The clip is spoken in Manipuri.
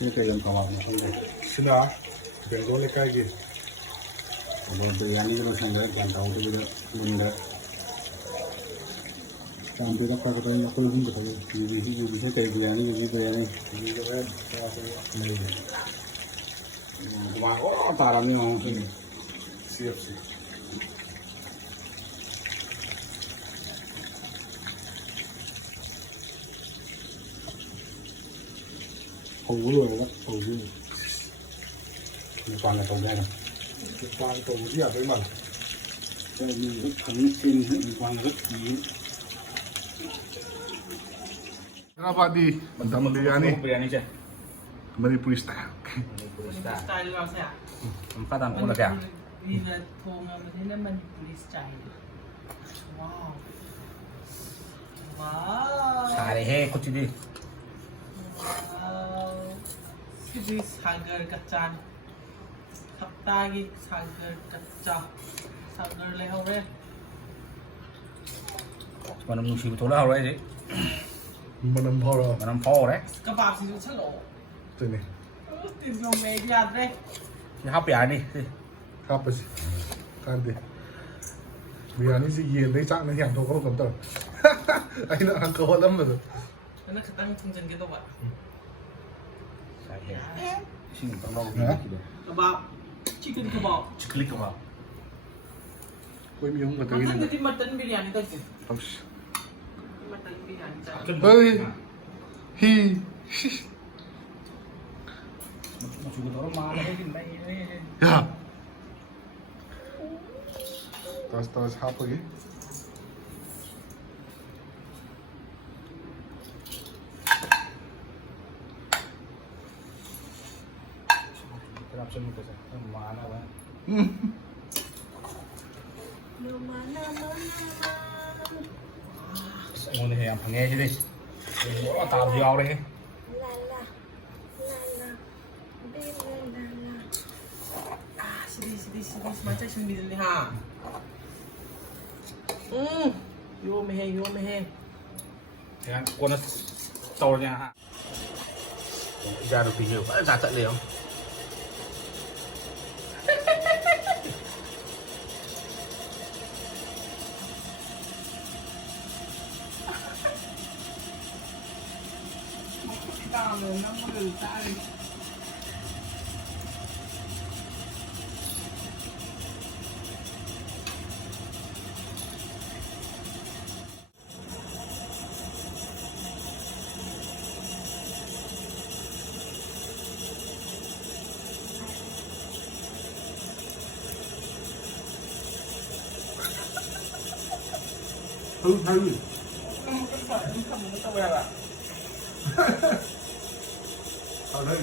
นี่ก็ยังกระบอกมาทั้งหมดใช่ไหมเป็นตัวเล็กๆกี่เราเบียร์นี่เราใช้ได้การเตาตัวเยอะมันเยอะตามที่เราไปก็ต้องยกขึ้นขึ้นไปอยู่ที่ใช้ใจเบียร์นี่อยู่ที่เบียร์นี่ก็ได้ตัวเสียนี่ว่าโอ้ตาเราเนี่ยเสียบสิปูเลยแล้วปูด้วยมีความกระตุ้นได้ไหมมีความกระตุ้นที่อยากไปมันจะมีทั้งสิ้นมีความกระตุ้นapa di Bantama biryani aja. Manipuri style style juga saya. Empat tampung lagi ya. Bila thonga macam Manipuri style. Wow. Wow. Sari he kuch di. Wow. Sidi sagar kacan. Khapta gi sagar kaca. Sagar le ho re. Mana musi betul lah orang ni. Manam phora Mana phô đấy. Kebab sih celo. Tu ni Tin long media deh. Cái hấp biryani đi. apa sih kan deh biryani sih yen deh cak nih yang tu kalau kental ayo nak angkat dalam tu Karena ketang cengceng gitu pak. Sari he. Sini tolong Hah? Kebab. Chicken kebab. Klik kebab. kau minum kata Mutton ini jadi mutton biryani tadi. Haus Mutton biryani tadi. Hei hi Mau juga orang mana lagi ni. ya tas apa lagi Terap semua tu sah. Mana lah. Semua ni yang panggil je deh. Orang tahu dia orang ni. Sedih macam sembil ni ha. Yo mehe. Jangan kau nak tolnya. Ra được thì nhiều quá ra tận liền. Tao rồi nó mới được ta đi. hư Không có phải không có tao về là. ở đây